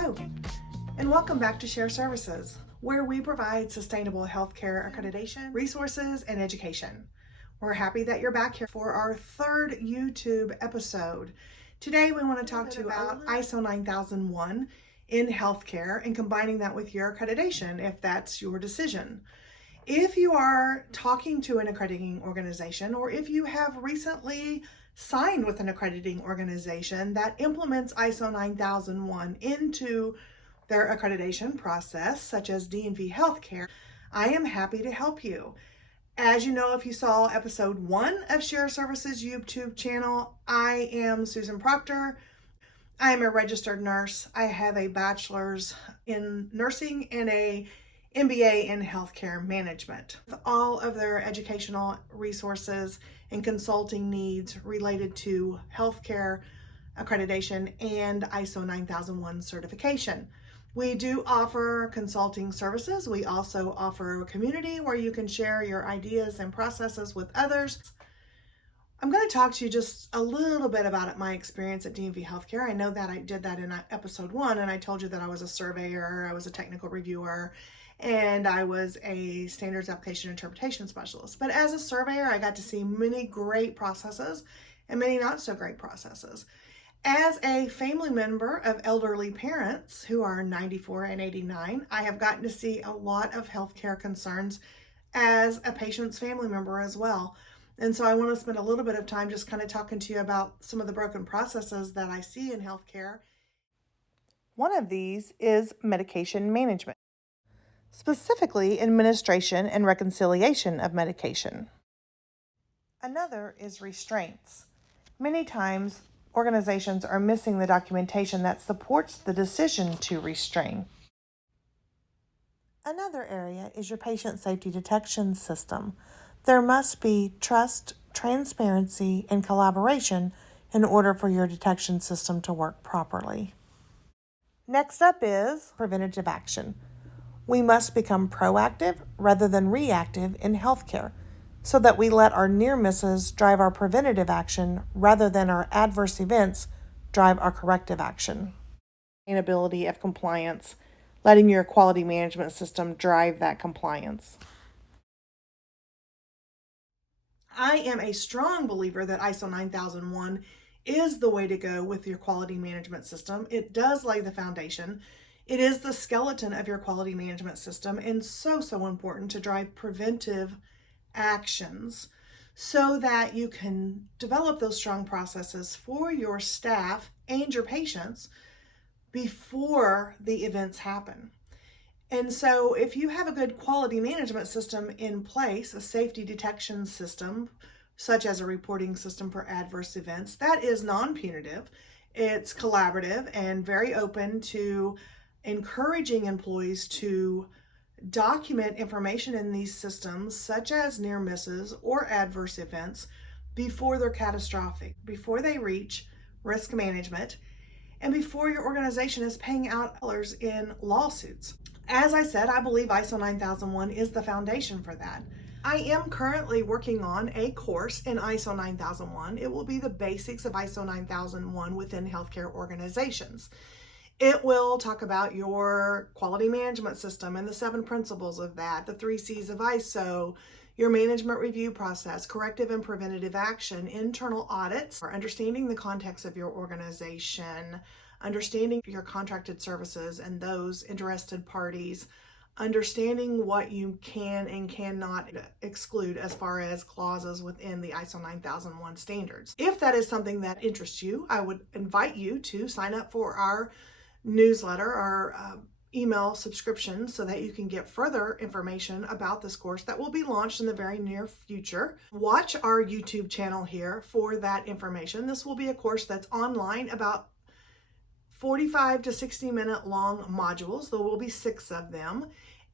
Hello, and welcome back to Share Services, where we provide sustainable healthcare accreditation, resources, and education. We're happy that you're back here for our third YouTube episode. Today, we want to talk to you about ISO 9001 in healthcare and combining that with your accreditation, if that's your decision. If you are talking to an accrediting organization, or if you have recently signed with an accrediting organization that implements ISO 9001 into their accreditation process, such as D&V Healthcare, I am happy to help you. As you know, if you saw episode 1 of Share Services YouTube channel, I am Susan Proctor. I am a registered nurse. I have a bachelor's in nursing and a MBA in healthcare management. All of their educational resources and consulting needs related to healthcare accreditation and ISO 9001 certification. We do offer consulting services. We also offer a community where you can share your ideas and processes with others. I'm going to talk to you just a little bit about my experience at D&V Healthcare. I know that I did that in episode 1, and I told you that I was a surveyor, I was a technical reviewer, and I was a standards application interpretation specialist. But as a surveyor, I got to see many great processes and many not so great processes. As a family member of elderly parents who are 94 and 89, I have gotten to see a lot of healthcare concerns as a patient's family member as well. And so I want to spend a little bit of time just kind of talking to you about some of the broken processes that I see in healthcare. One of these is medication management, specifically administration and reconciliation of medication. Another is restraints. Many times, organizations are missing the documentation that supports the decision to restrain. Another area is your patient safety detection system. There must be trust, transparency, and collaboration in order for your detection system to work properly. Next up is preventative action. We must become proactive rather than reactive in healthcare so that we let our near misses drive our preventative action rather than our adverse events drive our corrective action. Sustainability of compliance, letting your quality management system drive that compliance. I am a strong believer that ISO 9001 is the way to go with your quality management system. It does lay the foundation. It is the skeleton of your quality management system, and so important to drive preventive actions so that you can develop those strong processes for your staff and your patients before the events happen. And so if you have a good quality management system in place, a safety detection system, such as a reporting system for adverse events, that is non-punitive, it's collaborative and very open to encouraging employees to document information in these systems, such as near misses or adverse events, before they're catastrophic, before they reach risk management, and before your organization is paying out dollars in lawsuits. As I said, I believe ISO 9001 is the foundation for that. I am currently working on a course in ISO 9001. It will be the basics of ISO 9001 within healthcare organizations. It will talk about your quality management system and the 7 principles of that, the 3 C's of ISO, your management review process, corrective and preventative action, internal audits, or understanding the context of your organization, understanding your contracted services and those interested parties, understanding what you can and cannot exclude as far as clauses within the ISO 9001 standards. If that is something that interests you, I would invite you to sign up for our newsletter, our email subscription, so that you can get further information about this course that will be launched in the very near future. Watch our YouTube channel here for that information. This will be a course that's online, about 45 to 60 minute long modules. There will be 6 of them,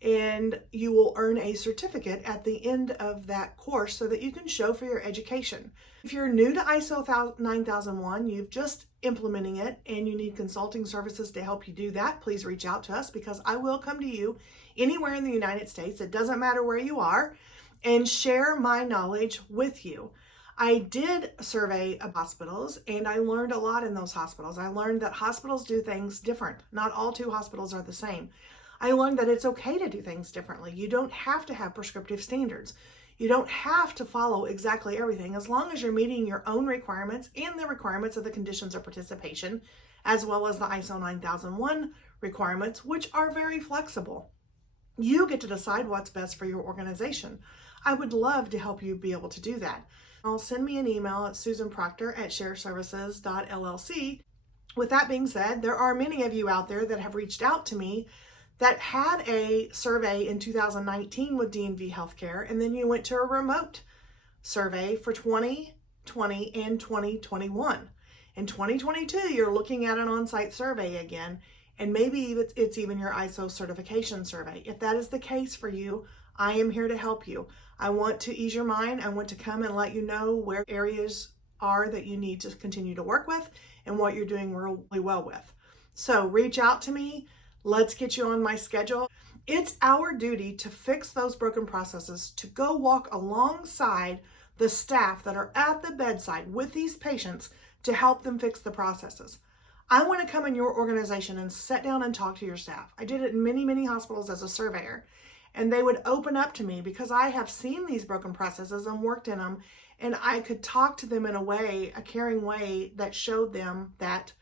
and you will earn a certificate at the end of that course so that you can show for your education. If you're new to ISO 9001, you've just implementing it and you need consulting services to help you do that, please reach out to us, because I will come to you anywhere in the United States, it doesn't matter where you are, and share my knowledge with you. I did survey of hospitals, and I learned a lot in those hospitals. I learned that hospitals do things different. Not all two hospitals are the same. I learned that it's okay to do things differently. You don't have to have prescriptive standards. You don't have to follow exactly everything as long as you're meeting your own requirements and the requirements of the conditions of participation, as well as the ISO 9001 requirements, which are very flexible. You get to decide what's best for your organization. I would love to help you be able to do that. Send me an email at susanproctor@shareservices.llc. With that being said, there are many of you out there that have reached out to me that had a survey in 2019 with DNV Healthcare, and then you went to a remote survey for 2020 and 2021. In 2022, you're looking at an on-site survey again, and maybe it's even your ISO certification survey. If that is the case for you, I am here to help you. I want to ease your mind. I want to come and let you know where areas are that you need to continue to work with and what you're doing really well with. So reach out to me. Let's get you on my schedule. It's our duty to fix those broken processes, to go walk alongside the staff that are at the bedside with these patients to help them fix the processes. I want to come in your organization and sit down and talk to your staff. I did it in many, many hospitals as a surveyor, and they would open up to me because I have seen these broken processes and worked in them, and I could talk to them in a caring way that showed them that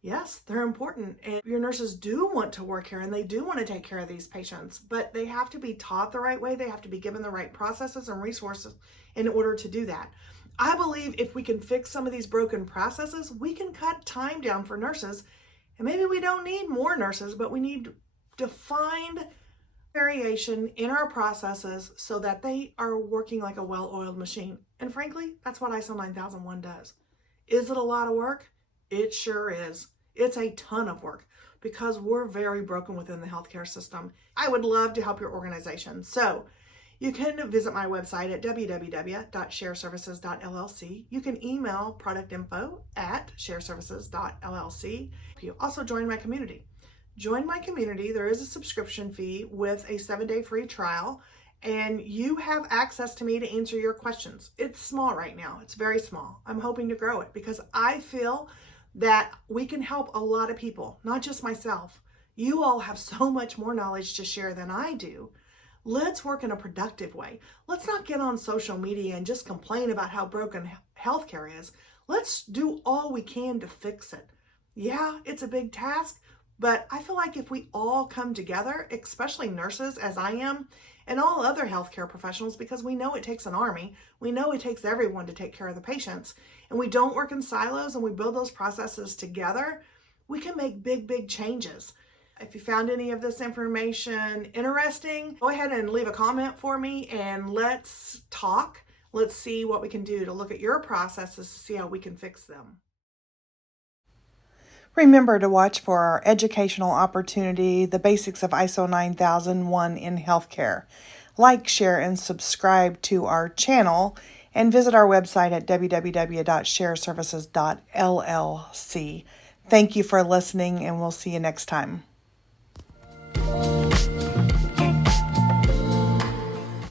yes, they're important, and your nurses do want to work here and they do want to take care of these patients, but they have to be taught the right way. They have to be given the right processes and resources in order to do that. I believe if we can fix some of these broken processes, we can cut time down for nurses, and maybe we don't need more nurses, but we need defined variation in our processes so that they are working like a well-oiled machine. And frankly, that's what ISO 9001 does. Is it a lot of work? It sure is. It's a ton of work because we're very broken within the healthcare system. I would love to help your organization. So you can visit my website at www.shareservices.llc. You can email productinfo@shareservices.llc. You also join my community. Join my community. There is a subscription fee with a 7-day free trial, and you have access to me to answer your questions. It's small right now. It's very small. I'm hoping to grow it because I feel that we can help a lot of people, not just myself. You all have so much more knowledge to share than I do. Let's work in a productive way. Let's not get on social media and just complain about how broken healthcare is. Let's do all we can to fix it. Yeah, it's a big task, but I feel like if we all come together, especially nurses as I am, and all other healthcare professionals, because we know it takes an army, we know it takes everyone to take care of the patients, and we don't work in silos and we build those processes together, we can make big, big changes. If you found any of this information interesting, go ahead and leave a comment for me and let's talk. Let's see what we can do to look at your processes to see how we can fix them. Remember to watch for our educational opportunity, The Basics of ISO 9001 in Healthcare. Like, share, and subscribe to our channel, and visit our website at www.shareservices.llc. Thank you for listening, and we'll see you next time.